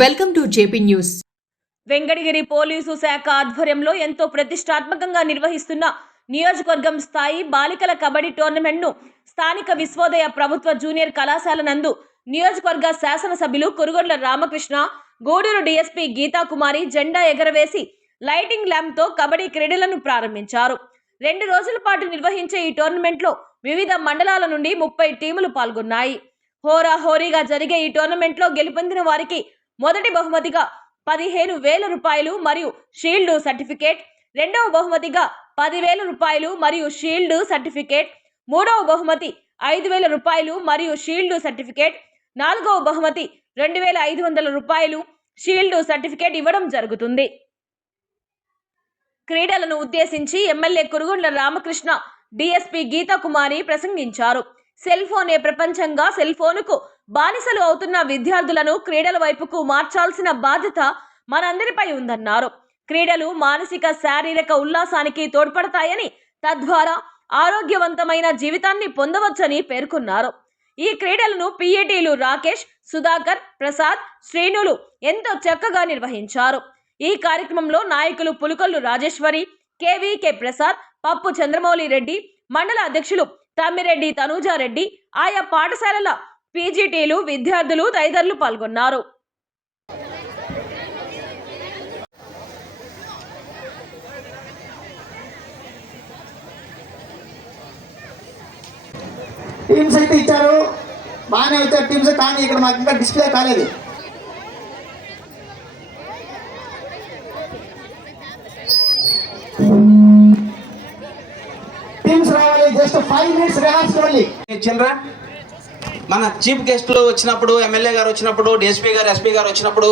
Welcome to JP news. Venkatagiri police శాఖ ఆధ్వర్యంలో ఎంతో ప్రతిష్టాత్మకంగా నిర్వహిస్తున్న నియోజకవర్గం స్థాయి బాలికల కబడ్డీ టోర్నమెంట్ను స్థానిక విశ్వోదయ ప్రభుత్వ జూనియర్ కళాశాల నందు నియోజకవర్గ శాసనసభ్యులు కురుగొండ్ల రామకృష్ణ గూడూరు డీఎస్పీ గీతాకుమారి జెండా ఎగరవేసి లైటింగ్ ల్యాంప్తో కబడ్డీ క్రీడలను ప్రారంభించారు. రెండు రోజుల పాటు నిర్వహించే ఈ టోర్నమెంట్లో వివిధ మండలాల నుండి ముప్పై టీములు పాల్గొన్నాయి. హోరా హోరీగా జరిగే ఈ టోర్నమెంట్లో గెలుపొందిన వారికి మొదటి బహుమతిగా పదిహేను వేల రూపాయలు మరియు షీల్డ్ సర్టిఫికేట్ రెండవ బహుమతిగా పదివేల రూపాయలు మరియు షీల్డ్ సర్టిఫికేట్ మూడవ బహుమతి ఐదు వేల రూపాయలు మరియు షీల్డ్ సర్టిఫికేట్ నాలుగవ బహుమతి రెండు వేల ఐదు వందల రూపాయలు షీల్డ్ సర్టిఫికేట్ ఇవ్వడం జరుగుతుంది. క్రీడలను ఉద్దేశించి ఎమ్మెల్యే కురుగుండ్ల రామకృష్ణ డిఎస్పి గీతా కుమారి ప్రసంగించారు. సెల్ ఫోనే ప్రపంచంగా సెల్ ఫోనుకు బానిసలు అవుతున్న విద్యార్థులను క్రీడల వైపుకు మార్చాల్సిన బాధ్యత మనందరిపై ఉందన్నారు. క్రీడలు మానసిక శారీరక ఉల్లాసానికి తోడ్పడతాయని తద్వారా ఆరోగ్యవంతమైన జీవితాన్ని పొందవచ్చని పేర్కొన్నారు. ఈ క్రీడలను పిఏటీలు రాకేష్ సుధాకర్ ప్రసాద్ శ్రీనులు ఎంతో చక్కగా నిర్వహించారు. ఈ కార్యక్రమంలో నాయకులు పులుకొల్లు రాజేశ్వరి కేవీకే ప్రసాద్ పప్పు చంద్రమౌళి రెడ్డి మండల అధ్యక్షులు తమ్మిరెడ్డి తనూజారెడ్డి ఆయా పాఠశాలల పీజీటీలు విద్యార్థులు తదితరులు పాల్గొన్నారు. టీమ్స్ అయితే ఇచ్చారు. బాగానే ఇచ్చారు టీమ్స్ కానీ ఇక్కడ మాకు ఇంకా డిస్ప్లే కాలేదు. Five minutes rehearsal only children మన చీఫ్ గెస్ట్లు వచ్చినప్పుడు ఎమ్మెల్యే గారు వచ్చినప్పుడు డిఎస్పీ గారు ఎస్పీ గారు వచ్చినప్పుడు.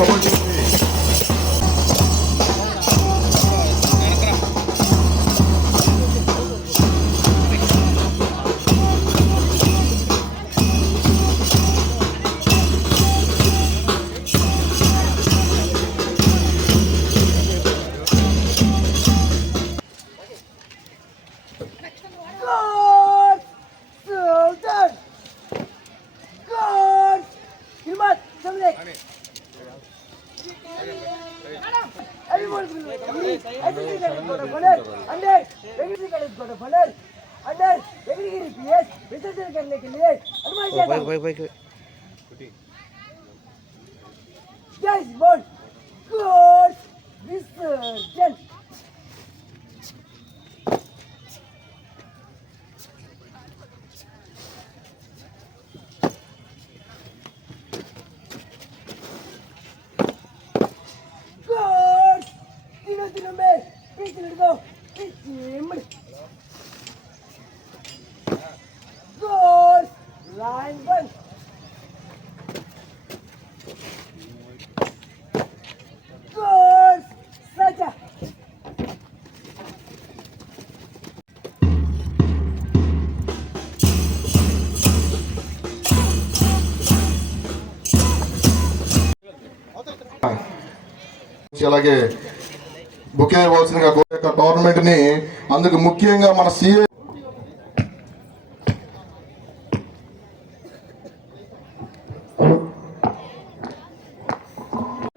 Good! అలాగే బుకే ఇవ్వాల్సిందిగా కోరే యొక్క టోర్నమెంట్ని అందుకు ముఖ్యంగా మన సీఏ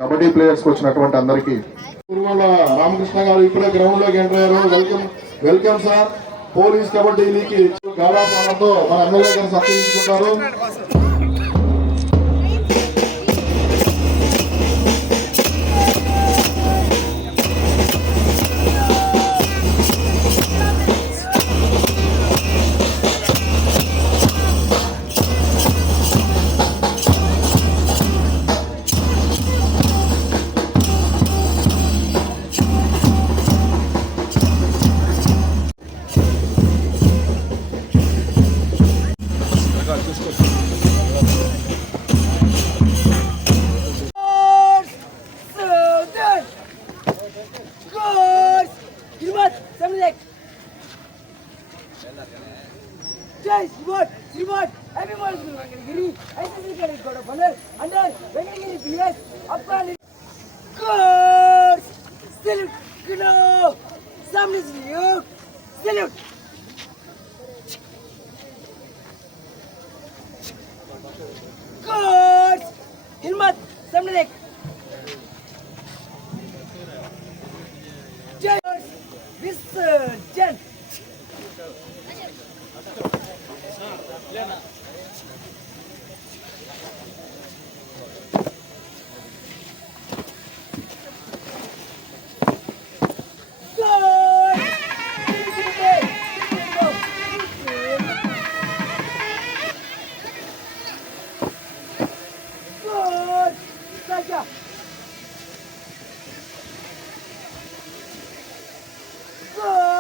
కబడ్డీ ప్లేయర్స్ వచ్చినటువంటి అందరికి. రామకృష్ణ గారు ఇప్పుడే గ్రౌండ్లోకి ఎంటర్ అయ్యారు. Welcome welcome sir police kabaddi league గాడాపాలతో మన ఎమ్మెల్యే గారు సత్కరించుకుంటారు. Yes, you want, you want. I think he's got a funnel. And then, when he gets BS, up and in. Course! Salute! You know! Somebody's!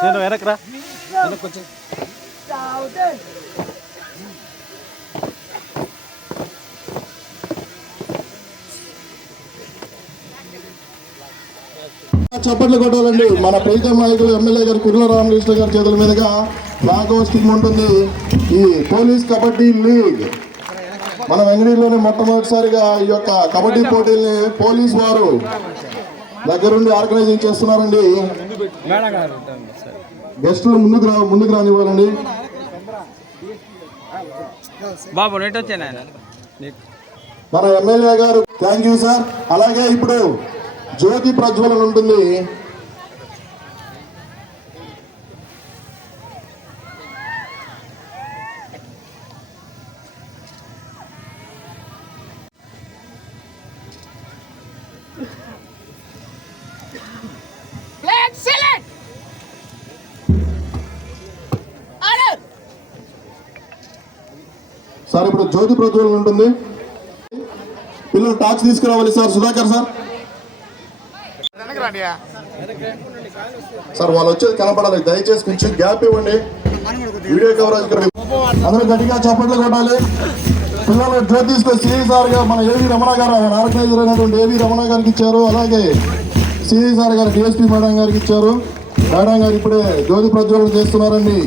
నేను వెనకరా. చప్పట్లు కొట్టాలండి. మన ప్రీతం నాయకులు MLA గారు కుర్ల రామకృష్ణ గారి చేతుల మీదుగా హోస్టింగ్ ఉంటుంది. ఈ పోలీస్ కబడ్డీ లీగ్. మన వెంగళూరులోనే మొట్టమొదటిసారిగా ఈ యొక్క కబడ్డీ పోటీల్ని పోలీస్ వారు దగ్గరుండి ఆర్గనైజింగ్ చేస్తున్నారండి. గెస్టులు ముందుకు రా ముందుకు రానివ్వాలండి. బాబు నెట్ వచ్చాను మన ఎమ్మెల్యే గారు థ్యాంక్ యూ సార్ అలాగే ఇప్పుడు జ్యోతి ప్రజ్వలన ఉంటుంది. ప్రజ్వలన ఉంటుంది. పిల్లలు టార్చ్ తీసుకురావాలి సార్ సుధాకర్ సార్. సార్ వాళ్ళు వచ్చేది కనపడాలి. దయచేసి కొంచెం గ్యాప్ ఇవ్వండి. వీడియో కవరేజ్ అందరూ గట్టిగా చప్పట్లు కొట్టాలి. పిల్లలు డ్రెస్ తీసుకొని సిఐ సార్ గారు మన ఏవి రమణ గారు ఆయన ఆర్గనైజర్ అయినటువంటి ఏవి రమణ గారికి ఇచ్చారు. అలాగే సిఐ సార్ గారు డిఎస్పీ మేడం గారికి ఇచ్చారు. మేడం గారు ఇప్పుడే జ్యోతి ప్రజ్వలన చేస్తున్నారండి.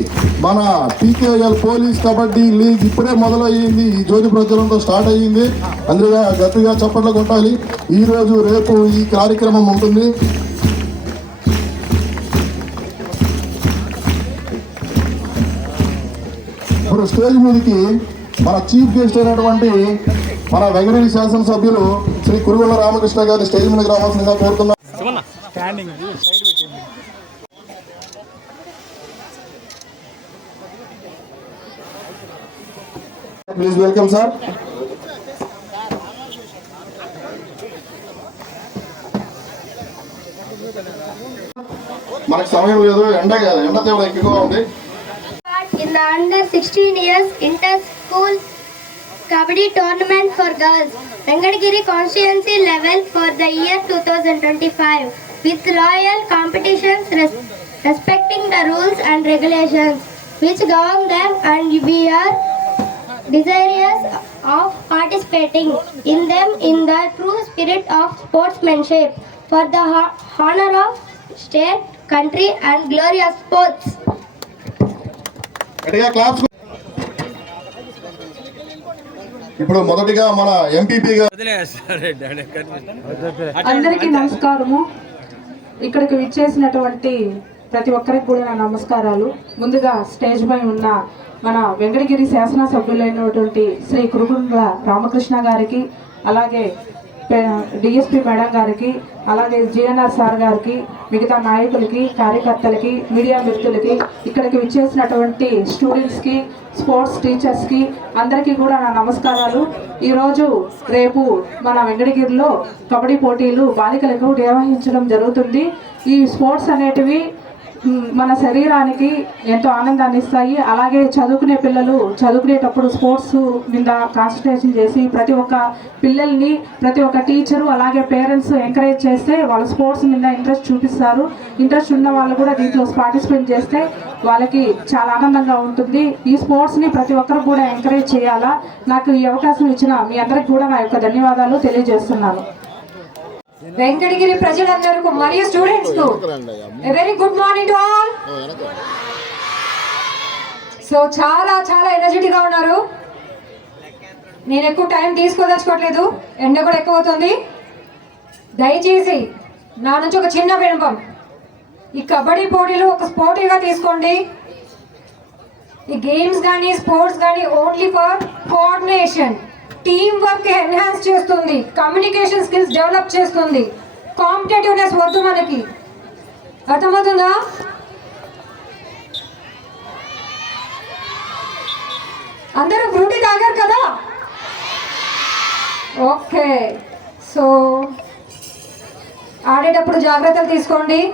మన పీకేఎల్ పోలీస్ కబడ్డీ లీగ్ ఇప్పుడే మొదలయ్యింది. ఈ జ్యోతి ప్రజ్వలనతో స్టార్ట్ అయ్యింది. అందుగా గట్టిగా చప్పట్లు కొట్టాలి. ఈ రోజు రేపు ఈ కార్యక్రమం ఉంటుంది. ఇప్పుడు స్టేజ్ మీదకి మన చీఫ్ గెస్ట్ అయినటువంటి మన వెంగళూరు శాసనసభ్యులు శ్రీ కురుగుల రామకృష్ణ గారిని స్టేజ్ మీదకి రావాల్సిందిగా కోరుతున్నాం. ప్లీజ్ వెల్కమ్ సార్ మనకు సమయం లేదు ఎండ కాదు ఎండ తీవ్ర ఎక్కువగా ఉంది part in the under 16 years inter-school kabaddi tournament for girls Vengadgiri constituency level for the year 2025 with royal competitions res- respecting the rules and regulations which govern them and we are desirous of participating in them in the true spirit of sportsmanship for the ho- honor of state country and glory of sports ఇప్పుడు మొదటిగా మన MPP గారు అందరికీ నమస్కారము ఇక్కడికి విచ్చేసినటువంటి ప్రతి ఒక్కరికి కూడా నా నమస్కారాలు ముందుగా స్టేజ్ పై ఉన్న మన వెంకటగిరి శాసనసభ్యులైనటువంటి శ్రీ కురుగుండ్ల రామకృష్ణ గారికి అలాగే డిఎస్పి మేడం గారికి అలాగే జిఎన్ఆర్ సార్ గారికి మిగతా నాయకులకి కార్యకర్తలకి మీడియా మిత్రులకి ఇక్కడికి విచ్చేసినటువంటి స్టూడెంట్స్కి స్పోర్ట్స్ టీచర్స్కి అందరికీ కూడా నా నమస్కారాలు. ఈరోజు రేపు మన వెంకటగిరిలో కబడ్డీ పోటీలు బాలికలకు నిర్వహించడం జరుగుతుంది. ఈ స్పోర్ట్స్ అనేటివి మన శరీరానికి ఎంతో ఆనందాన్ని ఇస్తాయి. అలాగే చదువుకునే పిల్లలు చదువుకునేటప్పుడు స్పోర్ట్స్ మీద కాన్సన్ట్రేషన్ చేసి ప్రతి ఒక్క పిల్లల్ని ప్రతి ఒక్క టీచరు అలాగే పేరెంట్స్ ఎంకరేజ్ చేస్తే వాళ్ళు స్పోర్ట్స్ మీద ఇంట్రెస్ట్ చూపిస్తారు. ఇంట్రెస్ట్ ఉన్న వాళ్ళు కూడా దీంట్లో పార్టిసిపేట్ చేస్తే వాళ్ళకి చాలా ఆనందంగా ఉంటుంది. ఈ స్పోర్ట్స్ని ప్రతి ఒక్కరు కూడా ఎంకరేజ్ చేయాలా? నాకు ఈ అవకాశం ఇచ్చిన మీ అందరికి కూడా నా యొక్క ధన్యవాదాలు తెలియజేస్తున్నాను. వెంకటగిరి ప్రజలందరికీ మరియు స్టూడెంట్స్కు. Very good morning to all so చాలా చాలా ఎనర్జెటిక్గా ఉన్నారు. నేను ఎక్కువ టైం తీసుకోదలుచుకోవట్లేదు ఎండ కూడా ఎక్కువ అవుతుంది దయచేసి నా నుంచి ఒక చిన్న వినపం. ఈ కబడ్డీ పోటీలు ఒక స్పోర్టివ్గా తీసుకోండి. ఈ గేమ్స్ కానీ స్పోర్ట్స్ కానీ only for coordination team work enhance చేస్తుంది. కమ్యూనికేషన్ స్కిల్స్ డెవలప్ చేస్తుంది. కాంపిటేటివ్నెస్ వద్దు మనకి. అర్థమవుతుందా? అందరూ ఫ్రూటీ తాగారు కదా? ఓకే. సో ఆడేటప్పుడు జాగ్రత్తలు తీసుకోండి.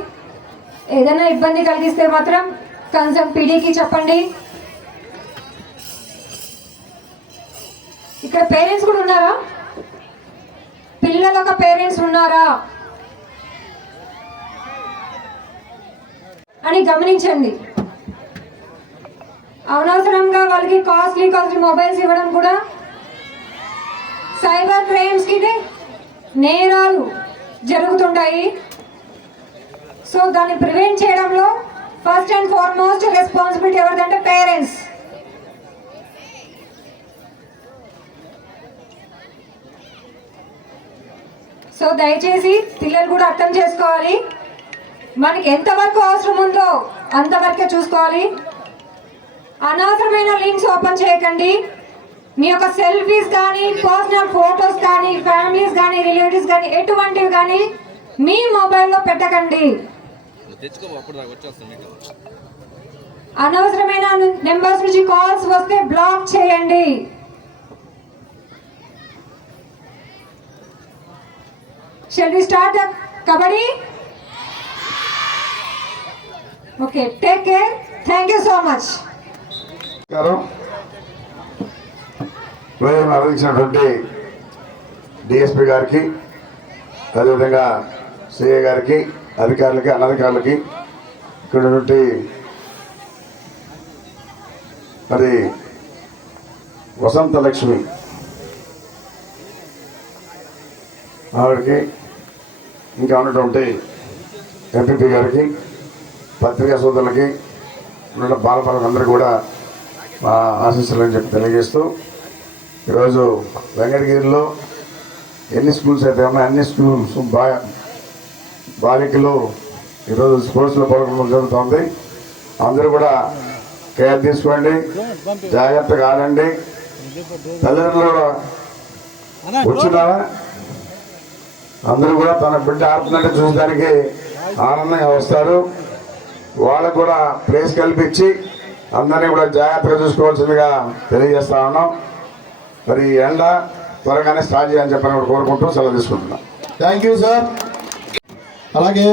ఏదైనా ఇబ్బంది కలిగిస్తే మాత్రం కన్సర్న్ పీడీకి చెప్పండి. ఇక్కడ పేరెంట్స్ కూడా ఉన్నారా? పిల్లల ఒక పేరెంట్స్ ఉన్నారా? అని గమనించండి. అనవసరంగా వాళ్ళకి కాస్ట్లీ కాస్ట్లీ మొబైల్స్ ఇవ్వడం కూడా సైబర్ క్రైమ్స్కి నేరాలు జరుగుతుంటాయి. సో దాన్ని ప్రివెంట్ చేయడంలో ఫస్ట్ అండ్ ఫార్మోస్ట్ రెస్పాన్సిబిలిటీ ఎవరిదంటే పేరెంట్స్. సో దయచేసి పిల్లలు కూడా అర్థం చేసుకోవాలి. మనకి ఎంతవరకు అవసరం ఉందో అంతవరకే చూసుకోవాలి. అనవసరమైన లింక్స్ ఓపెన్ చేయకండి. మీ యొక్క సెల్ఫీస్ కానీ పర్సనల్ ఫొటోస్ కానీ ఫ్యామిలీస్ కానీ రిలేటివ్స్ కానీ ఎటువంటివి కానీ మీ మొబైల్లో పెట్టకండి. అనవసరమైన నెంబర్స్ నుంచి కాల్స్ వస్తే బ్లాక్ చేయండి. Shall we start the kabaddi okay take care thank you so much గారు వేరే అందించినటువంటి డిఎస్పి గారికి అదేవిధంగా సిఏ గారికి అధికారులకి అనధికారులకి ఇక్కడ మరి వసంత లక్ష్మి ఆవిడకి ఇంకా ఉన్నటువంటి ఎంపీపీ గారికి పత్రికా సోదరులకి ఉన్న బాలపాలకులందరూ కూడా మా ఆశీస్సులు చెప్పి తెలియజేస్తూ ఈరోజు వెంకటగిరిలో ఎన్ని స్కూల్స్ అయితే ఉన్నాయో అన్ని స్కూల్స్ బా బాలికలు ఈరోజు స్పోర్ట్స్లో పాల్గొనడం జరుగుతుంది అందరూ కూడా కేర్ తీసుకోండి జాగ్రత్తగా ఆడండి. తల్లిదండ్రులు కూడా వచ్చినారా? అందరూ కూడా తన బిడ్డ ఆడుతున్నట్టు చూడడానికి ఆనందంగా వస్తారు. వాళ్ళకు కూడా ప్లేస్ కల్పించి అందరినీ కూడా జాగ్రత్తగా చూసుకోవాల్సిందిగా తెలియజేస్తా ఉన్నాం. మరి ఈ ఎండ త్వరగానే స్టార్ట్ చేయాలని చెప్పని కూడా కోరుకుంటూ సెలవు తీసుకుంటున్నాం. థ్యాంక్ యూ సార్ అలాగే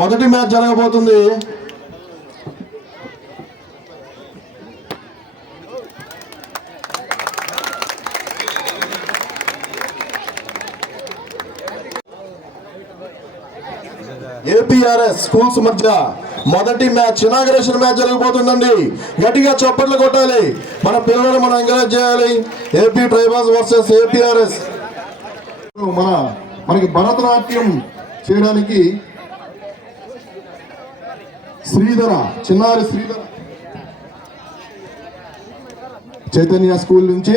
మొదటి మ్యాచ్ జరగబోతుంది. ఏపీఆర్ఎస్ స్కూల్స్ మధ్య మొదటి మ్యాచ్ ఇనాగరేషన్ మ్యాచ్ జరగబోతుందండి. గట్టిగా చప్పట్లు కొట్టాలి. మన పిల్లలను మనం ఎంకరేజ్ చేయాలి. ఏపీ ట్రైబల్స్ వర్సెస్ ఏపీఆర్ఎస్ మన మనకి భరతనాట్యం చేయడానికి శ్రీధర చిన్నారి శ్రీధర. చైతన్య స్కూల్ నుంచి.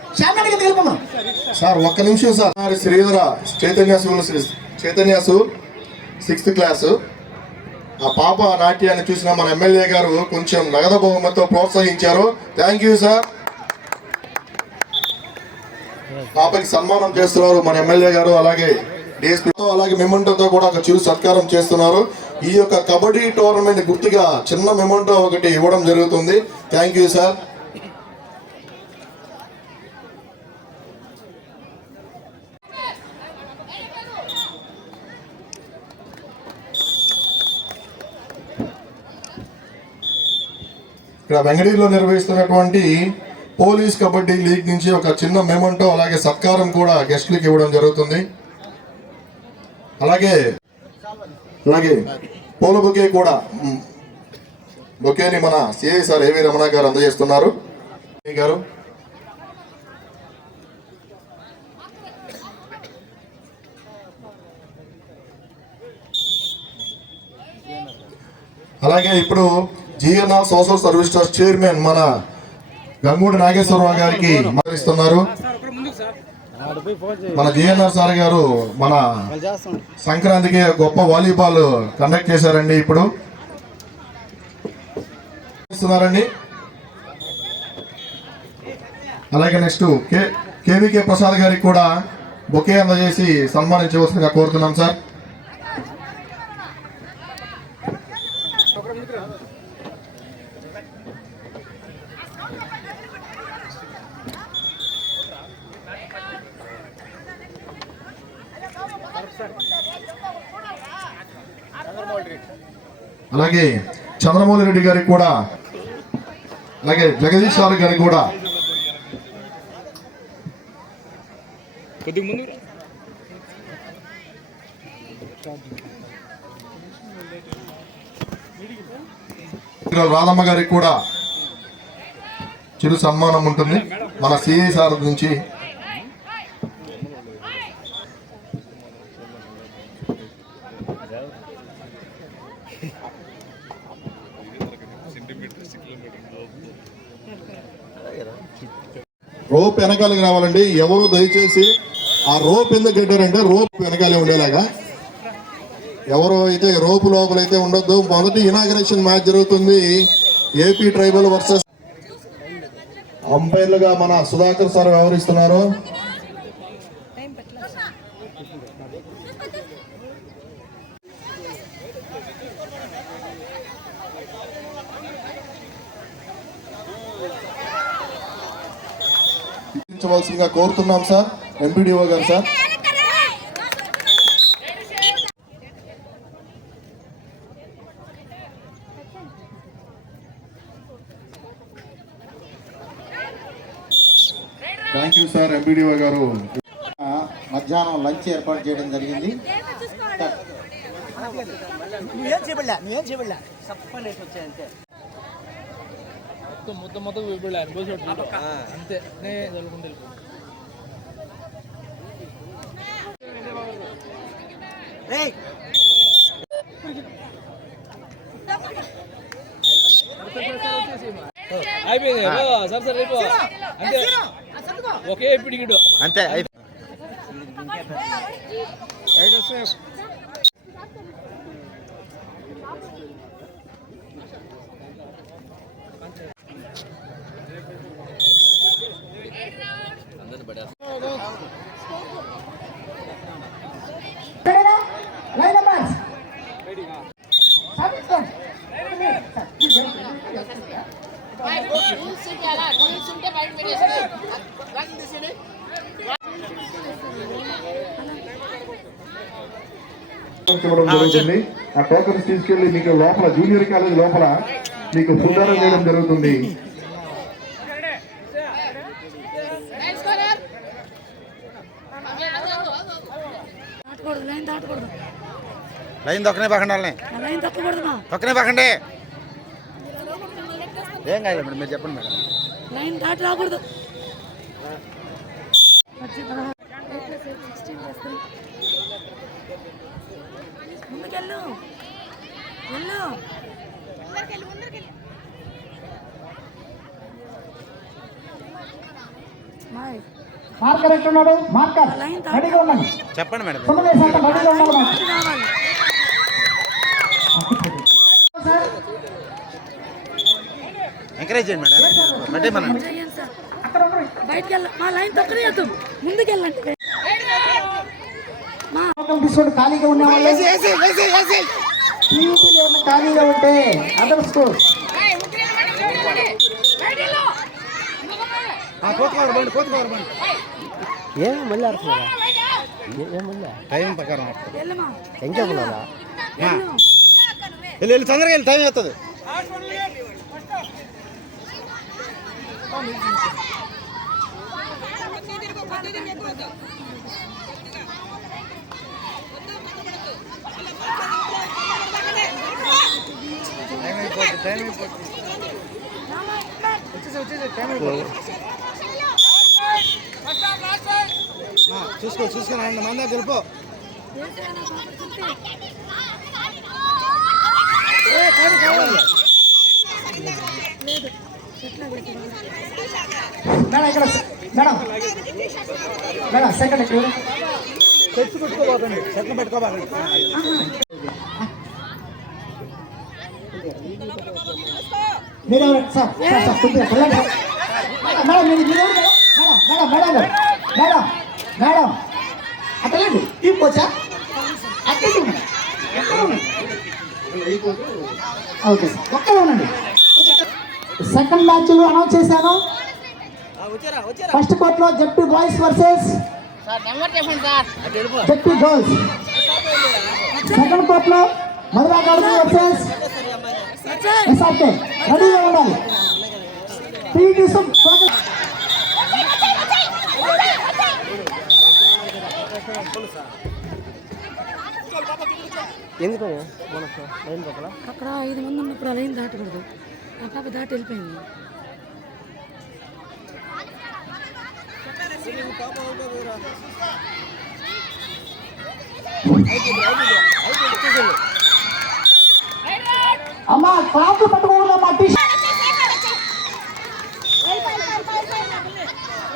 సార్ ఒక్క నిమిషం సార్. శ్రీధర చైతన్యాసు చైతన్యాసు సిక్స్త్ క్లాసు ఆ పాప నాట్యాన్ని చూసిన మన ఎమ్మెల్యే గారు కొంచెం నగదు బహుమతితో ప్రోత్సహించారు. థ్యాంక్ యూ సార్ పాపకి సన్మానం చేస్తున్నారు మన ఎమ్మెల్యే గారు. అలాగే డిఎస్పీతో అలాగే మెమంటోతో కూడా ఒక చిరు సత్కారం చేస్తున్నారు. ఈ యొక్క కబడ్డీ టోర్నమెంట్ గుర్తుగా చిన్న మెమంటో ఒకటి ఇవ్వడం జరుగుతుంది. థ్యాంక్ యూ సార్ ఇక్కడ వెంగడీలో నిర్వహిస్తున్నటువంటి పోలీస్ కబడ్డీ లీగ్ నుంచి ఒక చిన్న మెమంటో అలాగే సత్కారం కూడా గెస్ట్లకు ఇవ్వడం జరుగుతుంది. అలాగే అలాగే పూల బొకే కూడా బొకేని మన సిఐ సార్ ఏవి రమణ గారు అందజేస్తున్నారు. గారు? అలాగే ఇప్పుడు GNR social service trust chairman మన గంగూడి నాగేశ్వరరావు గారికి మరణిస్తున్నారు మన జిఎన్ఆర్ సార్ గారు మన సంక్రాంతికి గొప్ప వాలీబాల్ కండక్ట్ చేశారండి ఇప్పుడు. ఇస్తున్నారండి అలాగే నెక్స్ట్ కే కేవీకే ప్రసాద్ గారికి కూడా బొకే అందజేసి సన్మానించవలసిందిగా కోరుతున్నాం సార్. అలాగే చంద్రమౌళి రెడ్డి గారికి కూడా అలాగే జగదీష్ సార్ గారికి కూడా. రాధమ్మ గారికి కూడా చిరు సన్మానం ఉంటుంది. మన సిఐ సార్ నుంచి రోప్ వెనకాలకి రావాలండి. ఎవరు దయచేసి ఆ రోప్ ఎందుకు కట్టారంటే రోప్ వెనకాలే ఉండేలాగా. ఎవరు అయితే రోపు లోపలైతే ఉండొద్దు. మొదటి ఇనాగ్రేషన్ మ్యాచ్ జరుగుతుంది. ఏపీ ట్రైబల్ వర్సెస్ అంపైర్లుగా మన సుధాకర్ సార్ వ్యవహరిస్తున్నారు. ఇచ్చేవలసిందిగా కోరుతున్నాం సార్. ఎంపీడీఓ గారు sir. Thank you sir MPDO గారు. మధ్యాహ్నం లంచ్ ఏర్పాటు చేయడం జరిగింది. నువ్వేం చేయబడలే నువ్వేం చేయబడలే. మొత్తం మొత్తం వెళ్ళారు అంతే. రేయ్! అయిపోయింది సరే సరే అయిపో అంతే. ఒకే పిడిగిడు అంతే లైన్ ఇవ్వడం జరుగుతుంది ఆ టోకన్స్ తీసుకెళ్ళి మీకు లోపల జూనియర్ కాలేజ్ లోపల మీకు ఫుడ్ చేయడం జరుగుతుంది. లైన్ దొక్కనే ఆ లైన్ దొక్కనే పకండి ఏం కాదు మేడం మీరు చెప్పండి మేడం. లైన్ దాటి రాకూడదు. ముందుకెళ్ళు. వెళ్ళు. మార్కర్ ఎట్టున్నాడు? మార్కర్ రెడీగా ఉన్నాను చెప్పండి మేడం. తొమ్మిది శాతం రెడీగా రావాలి ఎంకరేజ్ చేయండి మేడం. బట్టే మనం బయటికి వెళ్ళ మా లైన్ అవకాశం తీసుకోండి ఖాళీగా ఉన్న వాళ్ళు టీయూటీలు ఏమైనా ఖాళీగా ఉంటే అదర్ స్కూల్ కోతుకోరు బండి కోతుకోరు బండి ఏం మళ్ళీ ఆడుతున్నారా ఏం మళ్ళీ టైం ప్రకారం వెళ్ళమా ఇంకా ఉన్నారా వెళ్ళి వెళ్ళి తొందరగా వెళ్ళి టైం అవుతుంది చూసుకో చూసుకో నాన్న మందా గెలుపు. మేడం ఇక్కడ మేడం మేడం సెకండ్ పెట్టుకోబాకండి. పెట్టుకోబాకండి. మీరు ఎవరు? సార్ సార్ సార్ కొద్దిగా పిల్లలు మేడం మీరు మీరు ఎవరు? Madam madam madam madam madam అక్కడ లేదు తీసుకోవచ్చా అక్కడ ఓకే సార్ ఒక్కడే ఉండండి. సెకండ్ మ్యాచ్ అనౌన్స్ చేశాను. First కోర్ట్లో ZP boys versus ZP girls. Second కోర్ట్లో Madhura academy versus SRK రెడీగా ఉండాలి పీటీ ఎందుకు లైన్ పక్కన అక్కడ ఐదు మంది ఉన్నప్పుడు అలా ఏం దాటకూడదు. ఆ పాప దాటి వెళ్ళిపోయింది అమ్మా క్లాస్ పట్టుకోకుండా మా టీ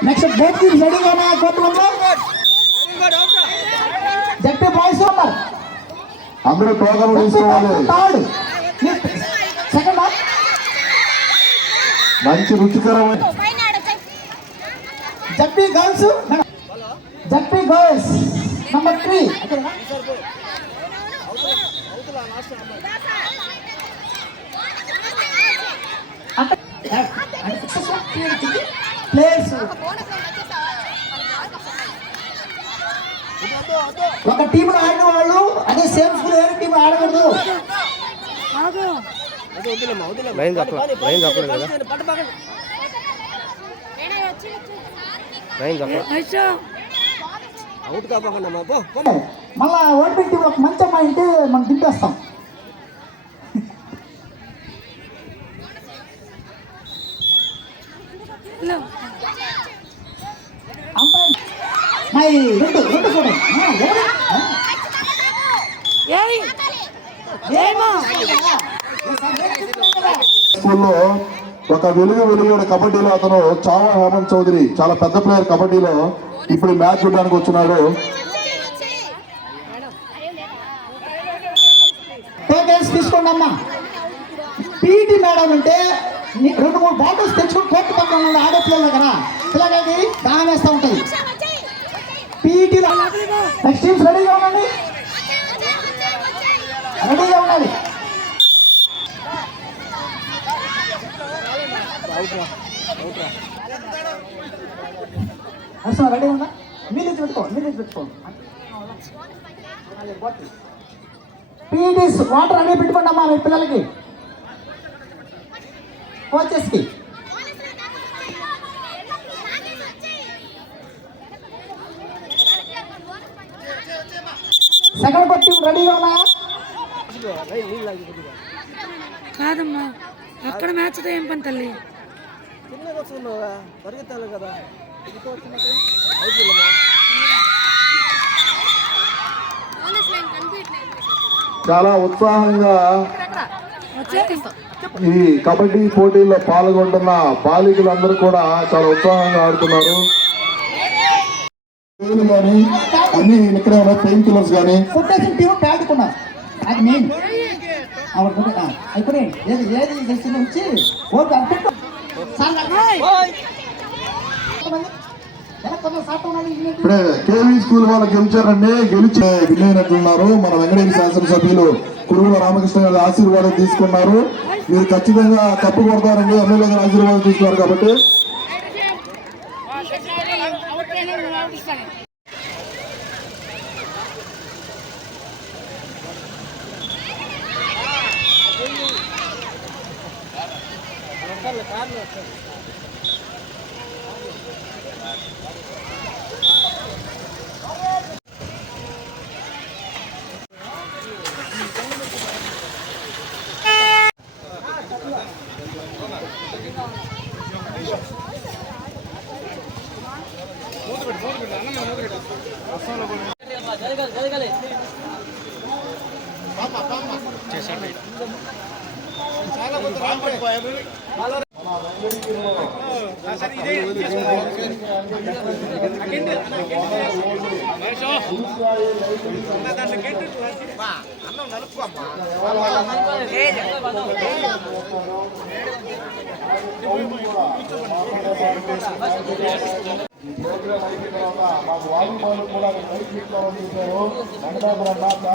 నెక్స్ట్ బోత్ టీమ్స్ రెడీగా ఉన్నాయా జెడ్పీ బాయ్స్ ఉన్నారు అందరూ టోకన్లు తీసుకోవాలి థర్డ్ సెకండ్ మంచి రుచికరమైన ZP girls ZP girls number three players ఒక టీంలో ఆడిన వాళ్ళు అదే సేమ్ స్కూల్ వేరే టీం ఆడకూడదు. లైన్ చెప్పలేదు లైన్ చెప్పలేదు కదా. లైన్ చెప్పలేదు అవుట్ కాకుండా మా పో మళ్ళా ఓడిపోయిన టీం ఒక మంచి అమ్మాయి ఉంటే మనం దింపేస్తాం అంపైర్ మై రెండు రెండు చూడండి ఆ, ఎవరు? ఆ. స్కూల్లో ఒక వెలుగు వెలుగుడు కబడ్డీలో అతను చావా హేమంత్ చౌదరి చాలా పెద్ద ప్లేయర్ కబడ్డీలో ఇప్పుడు మ్యాచ్ చూడడానికి వచ్చినాడు. టోకెన్స్ తీసుకోండి అమ్మా పీటీ మేడం అంటే రెండు మూడు బాటిల్స్ తెచ్చుకుని కోర్టు పక్కన ఉన్న ఆడే కదా. పిల్లలకి దాహం వేస్తూ ఉంటుంది. పీటీలో నెక్స్ట్ టీమ్స్ రెడీగా ఉండండి. రెడీగా ఉండాలి. అసలు రెడీ ఉందా? మీరు తెచ్చి పెట్టుకో మీరు తెచ్చి పెట్టుకో. పీటీస్ వాటర్ అనేవి పెట్టుకోండి అమ్మా మీ పిల్లలకి. కోచెస్కి సెకండ్ కొట్టి రెడీగా ఉన్నాయా కాదమ్మా అక్కడ మ్యాచ్తో ఏం పని తల్లి? చిన్నగా పరిగెత్తాలి కదా. చాలా ఉత్సాహంగా ఈ కబడ్డీ పోటీల్లో పాల్గొంటున్న బాలికలందరూ కూడా చాలా ఉత్సాహంగా ఆడుతున్నారు. కానీ అన్ని ఇక్కడ పెయిన్ కిల్లర్స్ కానీ కొట్టేసిన టీం అది మెయిన్ అయిపోయి ఏది ఏది ఇప్పుడే కేవీ స్కూల్ వాళ్ళు గెలిచారండి గెలిచి వినైనట్లున్నారు మన వెంకటగిరి శాసనసభ్యులు కురువుల రామకృష్ణ గారి ఆశీర్వాదం తీసుకున్నారు. మీరు ఖచ్చితంగా తప్పు కొడతారండి ఎమ్మెల్యే గారి ఆశీర్వాదం తీసుకున్నారు కాబట్టి జరగాలి జరగాలి ఈ ప్రోగ్రామ్ అయిపోయిన తర్వాత మాకు వాలీబాల్ కూడా తీసుకోవాలని చెప్పారు. వెంకటాపురం